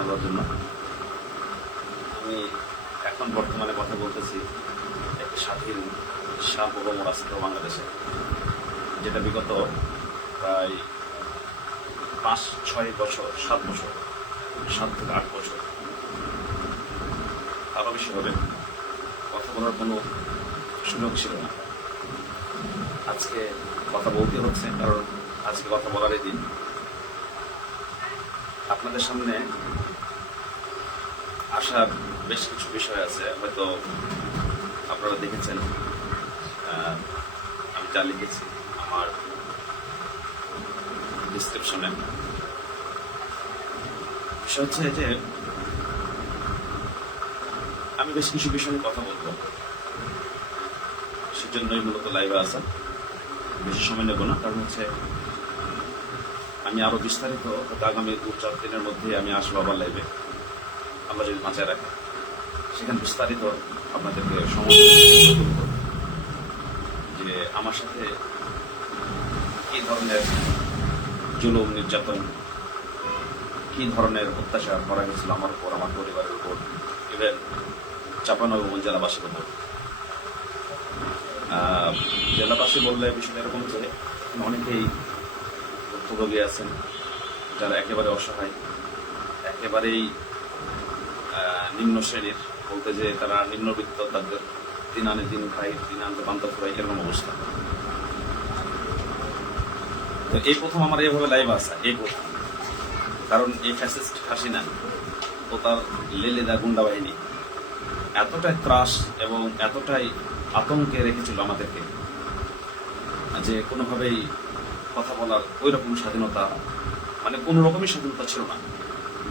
আল্লাহর জন্য। আমি এখন বর্তমানে কথা বলতেছি একটি স্বাধীন সার্বভৌম রাষ্ট্র বাংলাদেশে, যেটা বিগত প্রায় 5-6 বছর 7 বছর 7 থেকে 8 বছর আরও বেশি হবে কথা বলার কোনো সুযোগ ছিল না। আজকে কথা বলতে হচ্ছে, কারণ আজকে কথা বলারই দিন। আপনাদের সামনে আসার বেশ কিছু বিষয় আছে, হয়তো আপনারা দেখেছেন আমি যা লিখেছি আমার ডিসক্রিপশনে। বিষয় হচ্ছে যে আমি বেশ কিছু বিষয় নিয়ে কথা বলবো, সেজন্যই মূলত লাইভে আসা। বেশি সময় নেব না, কারণ হচ্ছে আমি আরো বিস্তারিত আগামী 2-4 দিনের মধ্যে আমি আসবো আবার লাইভে, আমরা যদি বাঁচায় রাখি। সেখানে বিস্তারিত আপনাদেরকে যে আমার সাথে কি ধরনের জুলুম নির্যাতন, কি ধরনের অত্যাচার করা হয়েছিল আমার উপর, আমার পরিবারের উপর, ইভেন চাঁপাইনবাবগঞ্জ জেলাবাসীর উপর। জেলাবাসী বললে বিষয়টা এরকম যে অনেকেই ভুক্তভোগী আছেন যারা একেবারে অসহায়, একেবারেই নিম্ন শ্রেণীর, বলতে যে তারা নিম্নবিত্ত, তাদের দিন আনে দিন খাই, দিন আনতে পান্তা ফুরাই, এরকম অবস্থা। তো এই প্রথম আমার এইভাবে লাইভ আসা, এই প্রথম। কারণ এই ফ্যাসিস্ট হাসিনা ও তার লেলেদা গুন্ডা বাহিনী এতটাই ত্রাস এবং এতটাই আতঙ্কে রেখেছিল আমাদেরকে যে কোনোভাবেই কথা বলার ওই রকম স্বাধীনতা, মানে কোনো রকমই স্বাধীনতা ছিল না।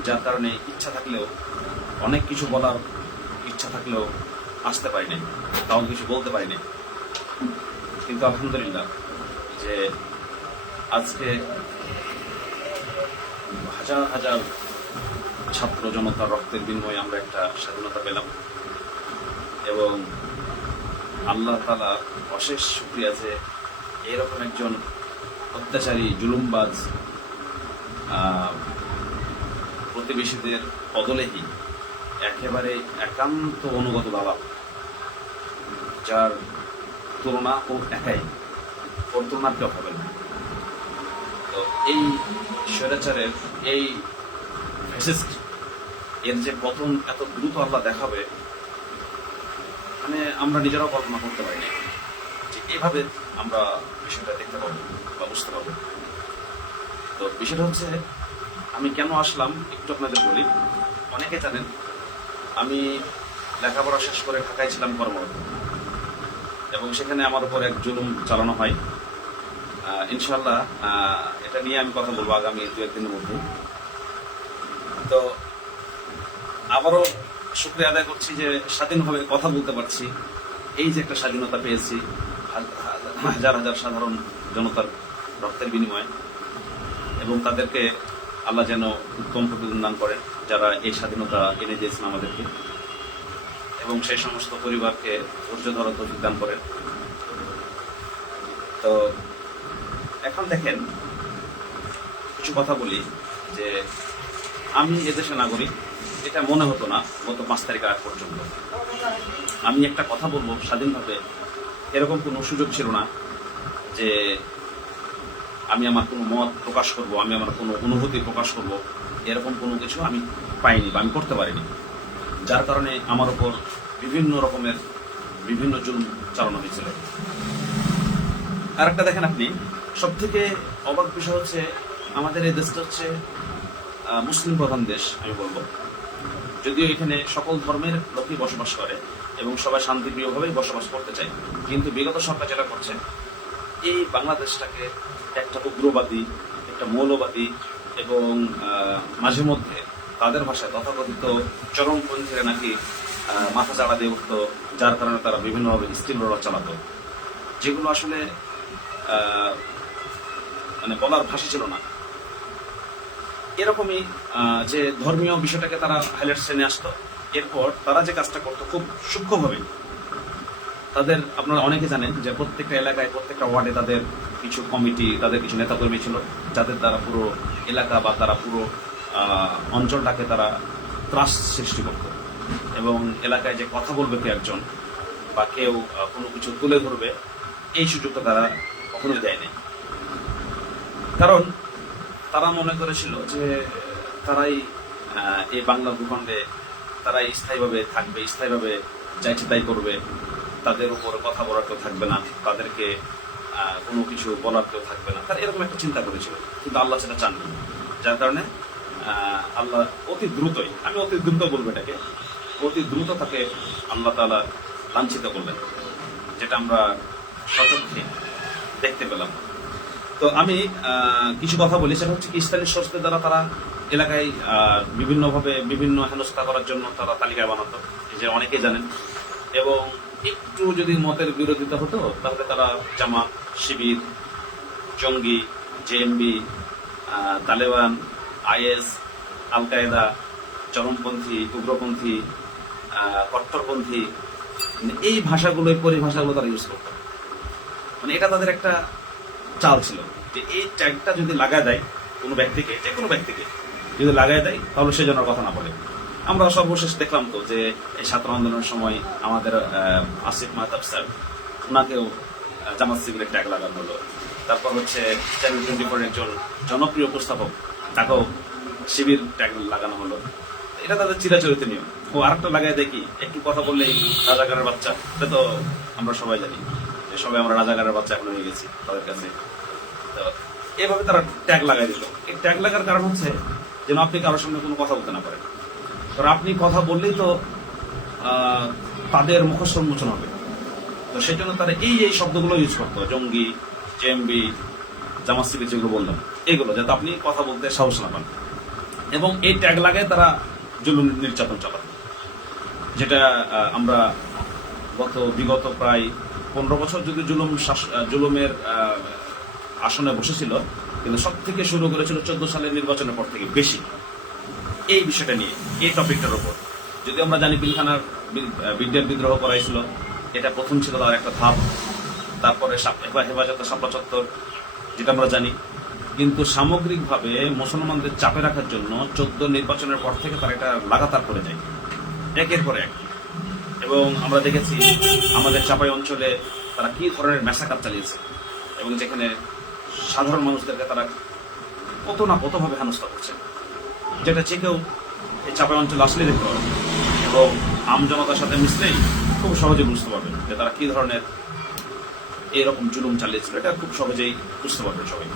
যার কারণে ইচ্ছা থাকলেও, অনেক কিছু বলার ইচ্ছা থাকলেও আসতে পারিনি, কাউকে কিছু বলতে পারিনি। কিন্তু আলহামদুলিল্লাহ যে আজকে হাজার হাজার ছাত্র জনতার রক্তের বিনিময়ে আমরা একটা স্বাধীনতা পেলাম, এবং আল্লাহ তাআলা অশেষ শুকরিয়া যে এরকম একজন অত্যাচারী জুলুমবাজ প্রতিবেশীদের পদলেহী একেবারে একান্ত অনুগত বাবা, যার তুলনা ও একাই, ওর তুলনার কেউ হবে না। তো এই স্বৈরাচারের, এই ফ্যাসিস্ট এর যে পতন এত দ্রুত আল্লাহ দেখাবে, মানে আমরা নিজেরাও কল্পনা করতে পারি না যে এইভাবে আমরা বিষয়টা দেখতে পাবো বা বুঝতে পারবো। তো বিষয়টা হচ্ছে আমি কেন আসলাম একটু আপনাদের বলি। অনেকে জানেন আমি লেখাপড়া শেষ করে ঢাকায় ছিলাম কর্মরত, এবং সেখানে আমার উপর এক জুলুম চালানো হয়। ইনশাল্লাহ এটা নিয়ে আমি কথা বলবো আগামী 2-1 দিনের মধ্যে। তো আবারও শুকরিয়া আদায় করছি যে স্বাধীনভাবে কথা বলতে পারছি, এই যে একটা স্বাধীনতা পেয়েছি হাজার হাজার সাধারণ জনতার রক্তের বিনিময়ে, এবং তাদেরকে আল্লাহ যেন উত্তম প্রতিদান দান করেন যারা এই স্বাধীনতা এনে দিয়েছেন আমাদেরকে, এবং সেই সমস্ত পরিবারকে ধৈর্য ধরার তৌফিক দান করেন। তো এখন দেখেন কিছু কথা বলি যে আমি এদেশের নাগরিক, এটা মনে হতো না গত 5 তারিখ আগ পর্যন্ত। আমি একটা কথা বলবো স্বাধীনভাবে, এরকম কোনো সুযোগ ছিল না যে আমি আমার কোনো মত প্রকাশ করব, আমি আমার কোনো অনুভূতি প্রকাশ করব, এরকম কোনো কিছু আমি পাইনি বা আমি করতে পারিনি। যার কারণে আমার উপর বিভিন্ন রকমের বিভিন্ন জুলুম চালানো হয়েছিল। আর একটা দেখেন আপনি, সব থেকে অবাক বিষয় হচ্ছে আমাদের এই দেশটা হচ্ছে মুসলিম প্রধান দেশ আমি বলবো, যদিও এখানে সকল ধর্মের লোকই বসবাস করে এবং সবাই শান্তিপ্রিয়ভাবেই বসবাস করতে চায়, কিন্তু বিগত সরকার যেটা করছে, এই বাংলাদেশটাকে একটা উগ্রবাদী, একটা মৌলবাদী এবং মাঝে মধ্যে তাদের ভাষায় তথাকথিত চরমপন্থীরা নাকি মাথা চাড়া দিয়ে উঠতো, যার কারণে তারা বিভিন্নভাবে স্টিমরোলার চালাতো, যেগুলো আসলে মানে বলার ভাষা ছিল না। এরকমই যে ধর্মীয় বিষয়টাকে তারা হাইলাইট শ্রেণী আসতো, এরপর তারা যে কাজটা করতো খুব সূক্ষ্মভাবে, তাদের আপনারা অনেকে জানেন যে প্রত্যেকটা এলাকায়, প্রত্যেকটা ওয়ার্ডে তাদের কিছু কমিটি, তাদের কিছু নেতাকর্মী ছিল, যাদের দ্বারা পুরো এলাকা বা তারা পুরো অঞ্চলটাকে তারা ত্রাস সৃষ্টি করত এবং এলাকায় যে কথা বলবে কেউ একজন বা কেউ কোনো কিছু তুলে ধরবে এই সুযোগটা তারা কখনোই দেয়নি। কারণ তারা মনে করেছিল যে তারাই এই বাংলা ভূখণ্ডে তারাই স্থায়ীভাবে থাকবে, স্থায়ীভাবে চাইছে তাই করবে, তাদের উপর কথা বলার কেউ থাকবে না, তাদেরকে কোনো কিছু বলার কেউ থাকবে না, তারা এরকম একটা চিন্তা করেছিল। কিন্তু আল্লাহ সেটা চাননি, যার কারণে আল্লাহ অতি দ্রুতই, আমি অতি দ্রুত বলবো এটাকে, অতি দ্রুত তাকে আল্লাহ তাআলা লাঞ্ছিত করলেন, যেটা আমরা সচক্ষে দেখতে পেলাম। তো আমি কিছু কথা বলি, সেটা হচ্ছে কি স্থানীয় সোর্সদের দ্বারা তারা এলাকায় বিভিন্নভাবে বিভিন্ন হেনস্থা করার জন্য তারা তালিকা বানাতো, যে অনেকেই জানেন। এবং একটু যদি মতের বিরোধিতা হতো তাহলে তারা জামাত, শিবির, জঙ্গি, JMB, Taliban, IS, al Qaeda, চরমপন্থী, উগ্রপন্থী, কট্টরপন্থী, এই ভাষাগুলো, এই পরিভাষাগুলো তারা ইউজ করতো। মানে এটা তাদের একটা চাল ছিল যে এই ট্যাগটা যদি লাগায় দেয় কোনো ব্যক্তিকে, যে কোনো ব্যক্তিকে যদি লাগায় দেয় তাহলে সে যেন কথা না বলে। আমরা সর্বশেষ দেখলাম তো যে এই ছাত্র আন্দোলনের সময় আমাদের আসিফ মাহতাব স্যার, ওনাকেও জামাত শিবিরের ট্যাগ লাগানো হলো। তারপর হচ্ছে চ্যানেল 24 একজন জনপ্রিয় উপস্থাপক, তাকেও শিবির ট্যাগ লাগানো হলো। এটা তাদের চিরাচরিত নিয়ম। ও আরেকটা লাগায় দেখি, একটু কথা বললেই রাজাকারের বাচ্চা, এটা তো আমরা সবাই জানি যে সবাই আমরা রাজাকারের বাচ্চা এখন হয়ে গেছি তাদের কাছে। তো এভাবে তারা ট্যাগ লাগাই দিল। এই ট্যাগ লাগার কারণ হচ্ছে যেন আপনি কারোর সামনে কোনো কথা বলতে না পারেন, কারণ আপনি কথা বললেই তো তাদের মুখোশ উন্মোচন হবে। তো সেই জন্য তারা এই শব্দগুলো ইউজ করতো, জঙ্গি, জেএমবি, জামাত শিবির যেগুলো বললাম, এইগুলো যাতে আপনি কথা বলতে সাহস না পান। এবং এই ট্যাগ লাগায় তারা জুলুম নির্যাতন চালাত, যেটা আমরা বিগত প্রায় 15 বছর যদি জুলুমের আসনে বসেছিল, কিন্তু সব থেকে শুরু করেছিল 14 সালের নির্বাচনের পর থেকে বেশি এই বিষয়টা নিয়ে, এই টপিকটার উপর। যদি আমরা জানি পিলখানার বিদ্যার বিদ্রোহ করাইছিল, এটা প্রথম ছিল তার একটা ধাপ। তারপরে হেফাজতে শাপলা চত্বর, যেটা আমরা জানি। কিন্তু সামগ্রিকভাবে মুসলমানদের চাপে রাখার জন্য 14 নির্বাচনের পর থেকে তারা এটা লাগাতার করে যায়, একের পর এক। এবং আমরা দেখেছি আমাদের চাপাই অঞ্চলে তারা কি ধরনের ম্যাসাকার চালিয়েছে, এবং যেখানে সাধারণ মানুষদেরকে তারা কত না কতভাবে হেনস্থা করছে, যেটা যে কেউ এই চাপাই অঞ্চলে আসলে দেখতে পারবে এবং আমজনতার সাথে মিশলেই খুব সহজে বুঝতে পারবেন যে তারা কি ধরনের এরকম জুলুম চালিয়েছিল। এটা খুব সহজেই বুঝতে পারবেন সবাই।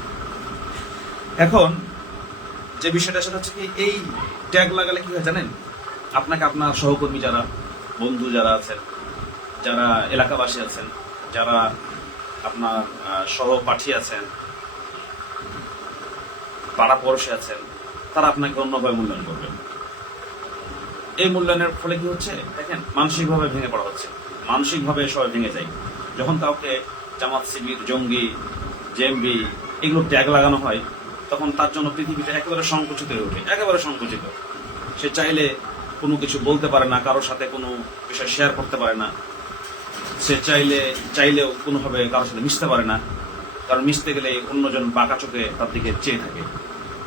এখন যে বিষয়টা সেটা হচ্ছে কি, এই ট্যাগ লাগালে কি হয় জানেন, আপনাকে আপনার সহকর্মী যারা, বন্ধু যারা আছেন, যারা এলাকাবাসী আছেন, যারা আপনার সহপাঠী আছেন, পাড়া পড়শি আছেন, তারা আপনাকে অন্যভাবে মূল্যায়ন করবে। এই মূল্যায়নের ফলে কি হচ্ছে দেখেন, মানসিকভাবে ভেঙে পড়া হচ্ছে, মানসিকভাবে সবাই ভেঙে যায়। যখন কাউকে জামাত শিবির, জঙ্গি, জেএমবি এগুলো ট্যাগ লাগানো হয়, তখন তার জন্য পৃথিবীটা একেবারে সংকুচিত হয়ে ওঠে, একেবারে সংকুচিত। সে চাইলে কোনো কিছু বলতে পারে না, কারোর সাথে কোনো বিষয় শেয়ার করতে পারে না, সে চাইলেও কোনোভাবে কারোর সাথে মিশতে পারে না, কারণ মিশতে গেলে অন্যজন বাঁকা চোখে তার দিকে চেয়ে থাকে।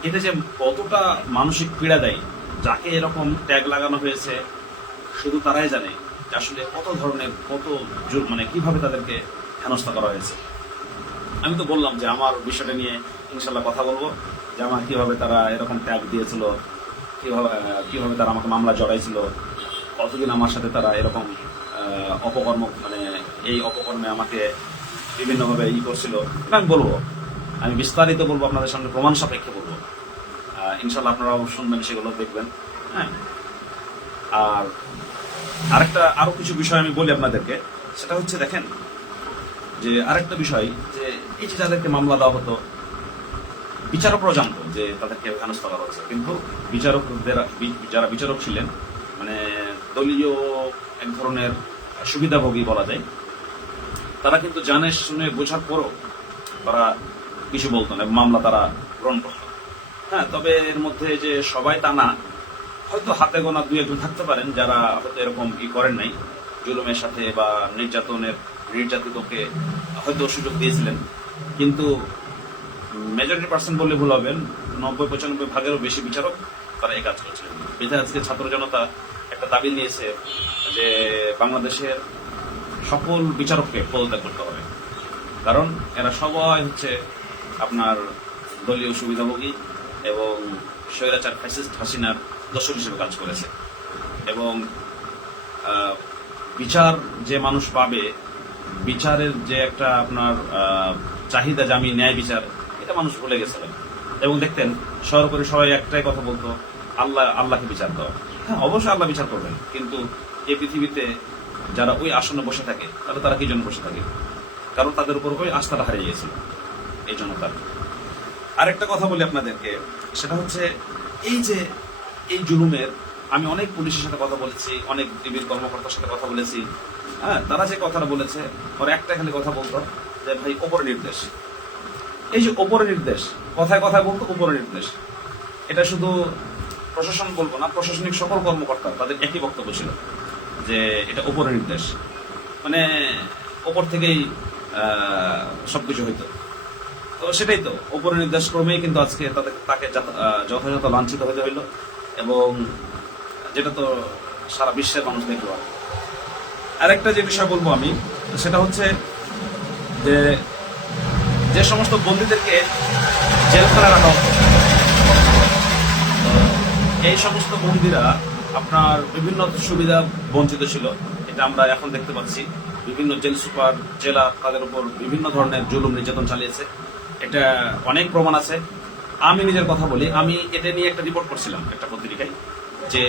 এটা যে কতটা মানসিক পীড়া দেয়, যাকে এরকম ট্যাগ লাগানো হয়েছে শুধু তারাই জানে যে আসলে কত ধরনের, মানে কিভাবে তাদেরকে হেনস্থা করা হয়েছে। আমি তো বললাম যে আমার বিষয়টা নিয়ে ইনশাল্লাহ কথা বলবো, যে আমার কিভাবে তারা এরকম ট্যাগ দিয়েছিল, কিভাবে তারা আমাকে মামলা জড়াইছিল, কতদিন আমার সাথে তারা এরকম অপকর্ম, মানে এই অপকর্মে আমাকে বিভিন্নভাবে করছিল। আমি বলবো, আমি বিস্তারিত বলবো, আপনাদের সামনে প্রমাণ সাপেক্ষে বলবো। ইনশাল্লাহ আপনারাও শুনবেন, সেগুলো দেখবেন। হ্যাঁ, আর আরো কিছু বিষয় আমি বলি আপনাদেরকে। সেটা হচ্ছে দেখেন, যে আরেকটা বিষয়, যে এই যে যাদেরকে মামলা দেওয়া হতো, বিচারকরাও জানতো যে তাদেরকে হেনস্থা করা হচ্ছে, কিন্তু যারা বিচারক ছিলেন, মানে দলীয় এক ধরনের সুবিধাভোগী বলা যায়, তারা কিন্তু জানে শুনে বোঝার পরও তারা কিছু বলতো না, মামলা তারা গ্রহণ করত। হ্যাঁ, তবে এর মধ্যে যে সবাই তা না, হয়তো হাতে গোনা 2-1 থাকতে পারেন যারা হয়তো এরকম করেন নাই, জুলুমের সাথে বা নির্যাতিতকে হয়তো সুযোগ দিয়েছিলেন। কিন্তু মেজরিটি পার্সেন্ট বললে ভুল হবেন, 90-95% বেশি বিচারক তারা এই কাজ করছে। বিধায় আজকে ছাত্র জনতা একটা দাবি নিয়েছে যে বাংলাদেশের সকল বিচারককে পদত্যাগ করতে হবে, কারণ এরা সবাই হচ্ছে আপনার দলীয় সুবিধাভোগী এবং স্বৈরাচার ফ্যাসিস্ট হাসিনার দোসর হিসেবে কাজ করেছে। এবং বিচার যে মানুষ পাবে, বিচারের যে একটা আপনার চাহিদা, যে আমি ন্যায় বিচার, এটা মানুষ ভুলে গেছিলেন। এবং দেখতেন সর্বোপরি সবাই একটাই কথা বলতো, আল্লাহকে বিচার দাও। হ্যাঁ, অবশ্যই আল্লাহ বিচার করবেন, কিন্তু এই পৃথিবীতে যারা ওই আসনে বসে থাকে তারা কি জন্য বসে থাকে? কারণ তাদের উপর ওই আস্থাটা হারিয়ে গেছিল এই জনতার। আরেকটা কথা বলি আপনাদেরকে, সেটা হচ্ছে এই যে এই জুলুমের, আমি অনেক পুলিশের সাথে কথা বলেছি, অনেক ডিবির কর্মকর্তার সাথে কথা বলেছি। হ্যাঁ, তারা যে কথাটা বলেছে, ওরা একটা খালি কথা বলতো যে ভাই ওপর নির্দেশ। এই যে ওপর নির্দেশ, কথায় কথায় বলতো উপর নির্দেশ, এটা শুধু প্রশাসন বলবো না, প্রশাসনিক সকল কর্মকর্তা তাদের একই বক্তব্য ছিল যে এটা ওপর নির্দেশ, মানে ওপর থেকেই সবকিছু হইতো। তো সেটাই তো, ওপরের নির্দেশ ক্রমেই কিন্তু আজকে তাকে যথাযথ লাঞ্ছিত হতে হইল, এবং যেটা তো সারা বিশ্বের মানুষ দেখলো। আরেকটা যে বিষয় বলবো আমি, সেটা হচ্ছে যে সমস্ত বন্দীদেরকে জেলখানায় রাখা হতো, এই সমস্ত বন্দীরা আপনার বিভিন্ন সুবিধা বঞ্চিত ছিল। এটা আমরা এখন দেখতে পাচ্ছি, বিভিন্ন জেল সুপার, জেলা তাদের উপর বিভিন্ন ধরনের জুলুম নির্যাতন চালিয়েছে। এটা অনেক প্রমাণ আছে। আমি নিজের কথা বলি, আমি এটা নিয়ে একটা রিপোর্ট করছিলাম একটা পত্রিকায়, যে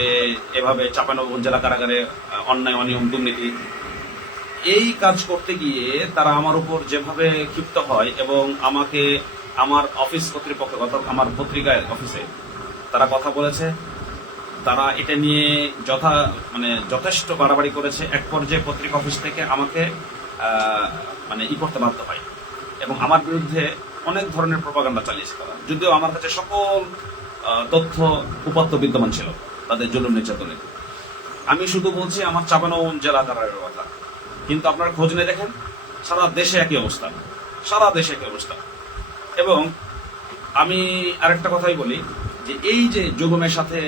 এভাবে চাঁপাইনবাবগঞ্জ জেলা কারাগারে অন্যায়, অনিয়ম, দুর্নীতি, এই কাজ করতে গিয়ে তারা আমার উপর যেভাবে ক্ষিপ্ত হয়, এবং আমাকে আমার অফিস কর্তৃপক্ষ, আমার পত্রিকায় অফিসে তারা কথা বলেছে, তারা এটা নিয়ে যথেষ্ট বাড়াবাড়ি করেছে। এক পর্যায়ে পত্রিকা অফিস থেকে আমাকে করতে বাধ্য হয়, এবং আমার বিরুদ্ধে অনেক ধরনের প্রপাগান্ডা চালিয়েছে তারা, যদিও আমার কাছে সকল তথ্য উপাত্ত বিদ্যমান ছিল তাদের জুলুম নির্যাতনে। আমি শুধু বলছি আমার চাঁপাইনবাবগঞ্জ জেলা কারাগারের কথা, কিন্তু আপনারা খোঁজ নিয়ে দেখেন সারা দেশে একই অবস্থা, সারা দেশে একই অবস্থা। এবং আমি আরেকটা কথাই বলি, যে এই যে জুলুমের সাথে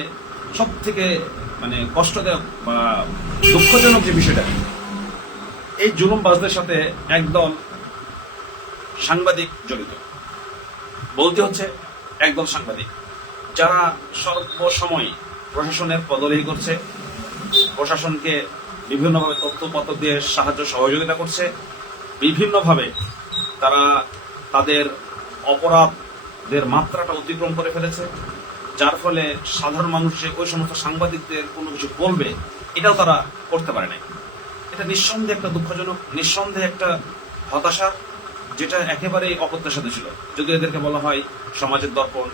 সব থেকে কষ্টদায়ক বা দুঃখজনক যে বিষয়টা, এই জুলুমবাজদের সাথে একদল সাংবাদিক জড়িত। বলতে হচ্ছে একদল সাংবাদিক, যারা সর্বসময় প্রশাসনের পদলেহী করছে, প্রশাসনকে বিভিন্নভাবে তথ্যপত্র দিয়ে সাহায্য সহযোগিতা করছে, বিভিন্নভাবে তারা তাদের অপরাধের মাত্রাটা অতিক্রম করে ফেলেছে, যার ফলে সাধারণ মানুষ যে ওই সমস্ত সাংবাদিকদের কোনো কিছু বলবে এটাও তারা করতে পারে নাই। এটা নিঃসন্দেহে একটা দুঃখজনক, নিঃসন্দেহে একটা হতাশা, যেটা একেবারেই অপ্রত্যাশিত ছিল। যদি এদেরকে বলা হয় সমাজের দর্পণ,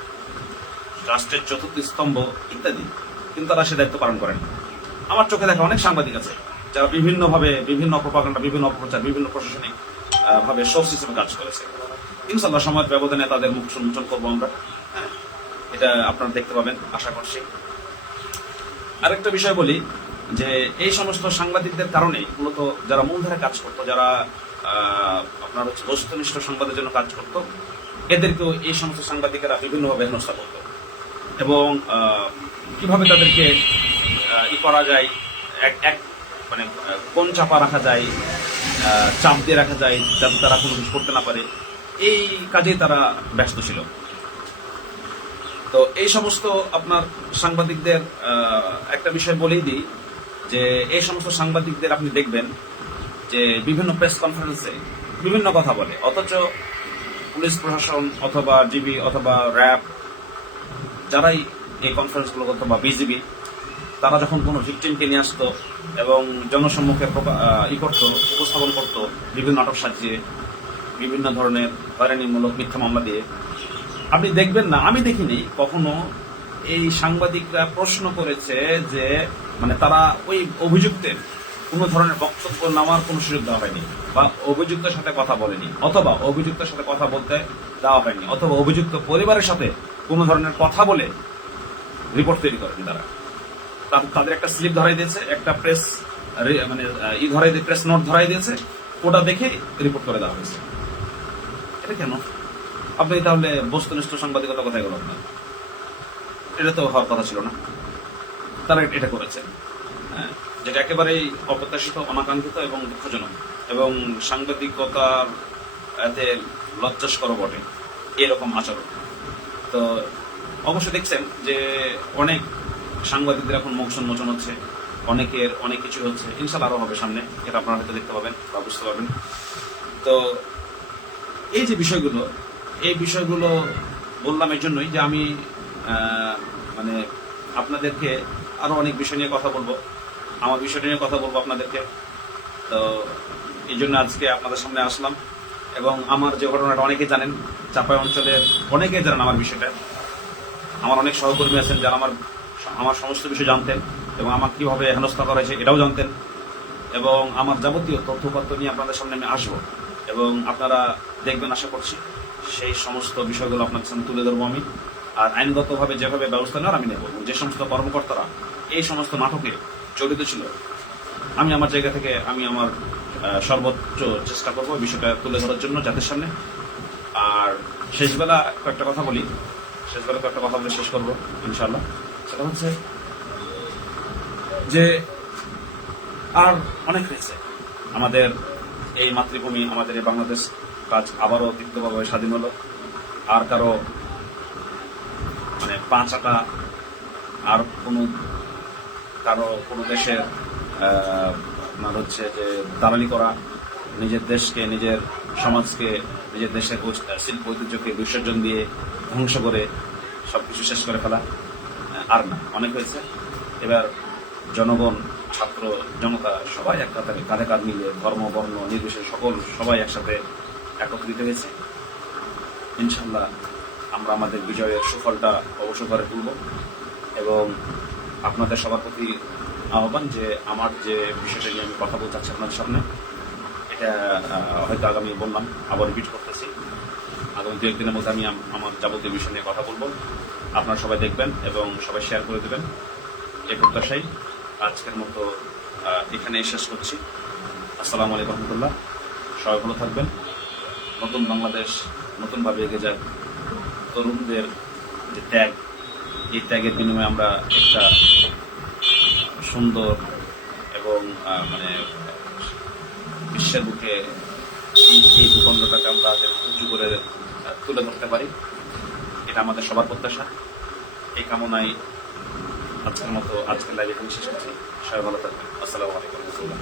রাষ্ট্রের চতুর্থ স্তম্ভ ইত্যাদি, কিন্তু তারা সে দায়িত্ব পালন করেন। আমার চোখে দেখা অনেক সাংবাদিক আছে যারা বিভিন্নভাবে বিভিন্ন প্রপাগান্ডা, বিভিন্ন অপপ্রচার, বিভিন্ন প্রশাসনিক ভাবে সোর্স হিসেবে কাজ করেছে। ইনশাআল্লাহ সময়ের ব্যবধানে তাদের মুখ উন্মোচন করবো আমরা, এটা আপনারা দেখতে পাবেন আশা করছি। আরেকটা বিষয় বলি, যে এই সমস্ত সাংবাদিকদের কারণে মূলত যারা মূলধারে কাজ করতো, যারা আপনার হচ্ছে বস্তুনিষ্ঠ সংবাদের জন্য কাজ করতো, এদেরকেও এই সমস্ত সাংবাদিকেরা বিভিন্নভাবে হেনস্থা করতো, এবং কিভাবে তাদেরকে করা যায়, কোন চাপা রাখা যায়, চাপ দিয়ে রাখা যায় যাতে তারা কোনো কিছু করতে না পারে, এই কাজেই তারা ব্যস্ত ছিল। তো এই সমস্ত আপনার সাংবাদিকদের একটা বিষয় বলেই দিই, যে এই সমস্ত সাংবাদিকদের আপনি দেখবেন যে বিভিন্ন প্রেস কনফারেন্সে বিভিন্ন কথা বলে, অথচ পুলিশ প্রশাসন অথবা জিবি অথবা র্যাব, যারাই এই কনফারেন্সগুলো অথবা বিজিবি, তারা যখন কোনো ভিকটিমকে নিয়ে আসতো এবং জনসম্মুখে উপস্থাপন করতো বিভিন্ন নাটক সাজিয়ে, বিভিন্ন ধরনের হয়রানিমূলক মিথ্যা মামলা দিয়ে, আপনি দেখবেন না, আমি দেখিনি কখনো এই সাংবাদিকরা প্রশ্ন করেছে যে তারা ওই অভিযুক্তের কোনো ধরনের বক্তব্য নেওয়ার কোনো সুযোগ দেওয়া হয়নি, বা অভিযুক্তের সাথে কথা বলেনি, অথবা অভিযুক্তের সাথে কথা বলতে দেওয়া হয়নি, অথবা অভিযুক্ত পরিবারের সাথে কোনো ধরনের কথা বলে রিপোর্ট তৈরি করেনি। তাদের একটা স্লিপ ধরাই দিয়েছে, একটা প্রেস প্রেস নোট ধরাই দিয়েছে, ওটা দেখে রিপোর্ট করে দেওয়া হয়েছে। এটা কেন? আপনি তাহলে বস্তুনিষ্ঠ সাংবাদিকতা কোথায় গেল আপনার? এটা তো হওয়ার কথা ছিল না। তারা এটা করেছে, হ্যাঁ, যেটা একেবারেই অপ্রত্যাশিত, অনাকাঙ্ক্ষিত এবং দুঃখজনক, এবং সাংবাদিকতার এতে লজ্জাস্কর বটে এরকম আচরণ। তো অবশ্যই দেখছেন যে অনেক সাংবাদিকদের এখন মুখ উন্মোচন হচ্ছে, অনেকের অনেক কিছু হচ্ছে, ইনশাল্লাহ আরো হবে সামনে, এটা আপনারা হয়তো দেখতে পাবেন বা বুঝতে পারবেন। তো এই যে বিষয়গুলো, এই বিষয়গুলো বললাম এই জন্যই যে আমি মানে আপনাদেরকে আরো অনেক বিষয় নিয়ে কথা বলবো, আমার বিষয়টা নিয়ে কথা বলবো আপনাদেরকে। তো এই জন্য আজকে আপনাদের সামনে আসলাম, এবং আমার যে ঘটনাটা অনেকেই জানেন, চাপাই অঞ্চলের অনেকেই জানেন আমার বিষয়টা। আমার অনেক সহকর্মী আছেন যারা আমার সমস্ত বিষয় জানতেন, এবং আমার কিভাবে হেনস্থা করা হয়েছে এটাও জানতেন, এবং আমার যাবতীয় তথ্যপত্র নিয়ে আপনাদের সামনে আমি আসবো, এবং আপনারা দেখবেন আশা করছি। সেই সমস্ত বিষয়গুলো আপনাদের সামনে তুলে ধরবো আমি, আর আইনগতভাবে যেভাবে ব্যবস্থা নেওয়ার আমি নেব। যে সমস্ত কর্মকর্তারা এই সমস্ত নাটকে জড়িত ছিল, আমি আমার জায়গা থেকে আমি আমার সর্বোচ্চ চেষ্টা করবো বিষয়টা তুলে ধরার জন্য জাতির সামনে। আর শেষবেলা কয়েকটা কথা বলে শেষ করবো ইনশাল্লাহ। সেটা হচ্ছে যে আর অনেক হয়েছে, আমাদের এই মাতৃভূমি, আমাদের এই বাংলাদেশ কাজ আবারও তিক্তভাবে স্বাধীন হলো। আর কারো মানে পাঁচ আটা আর কোনো দেশের আপনার হচ্ছে যে দালালি করা, নিজের দেশকে, নিজের সমাজকে, নিজের দেশের শিল্প ঐতিহ্যকে বিসর্জন দিয়ে ধ্বংস করে সবকিছু শেষ করে ফেলা আর না, অনেক হয়েছে। এবার জনগণ, ছাত্র জনতা সবাই এক কাতারে কাঁধে কাঁধ মিলিয়ে ধর্ম বর্ণ নির্বিশেষে সবাই একসাথে একত্রিত হয়েছে। ইনশাল্লাহ আমরা আমাদের বিজয়ের সুফলটা অবশ্যই করে তুলব, এবং আপনাদের সবার প্রতি আহ্বান যে আমার যে বিষয়টা নিয়ে আমি কথা বলতে চাচ্ছি আপনাদের সামনে, এটা হয়তো আগামী বললাম, আবার রিপিট করতেছি, আগামী 2-1 দিনের মধ্যে আমি আমার যাবতীয় বিষয় নিয়ে কথা বলবো। আপনারা সবাই দেখবেন এবং সবাই শেয়ার করে দেবেন, এই প্রত্যাশাই আজকের মতো এখানে শেষ করছি। আসসালামু আলাইকুম রহমতুল্লাহ। সবাই ভালো থাকবেন। নতুন বাংলাদেশ নতুনভাবে এগিয়ে যাক। তরুণদের যে ত্যাগ, এই ত্যাগের বিনিময়ে আমরা একটা সুন্দর এবং মানে বিশ্বের বুকে এই ভূখণ্ডটাকে আমরা উঁচু করে তুলে ধরতে পারি, এটা আমাদের সবার প্রত্যাশা। এই কামনায় আজকের লাইভ এখানে শেষ করছি। সবাই ভালো থাকবেন। আসসালামু আলাইকুম রহমতুল্লাহ।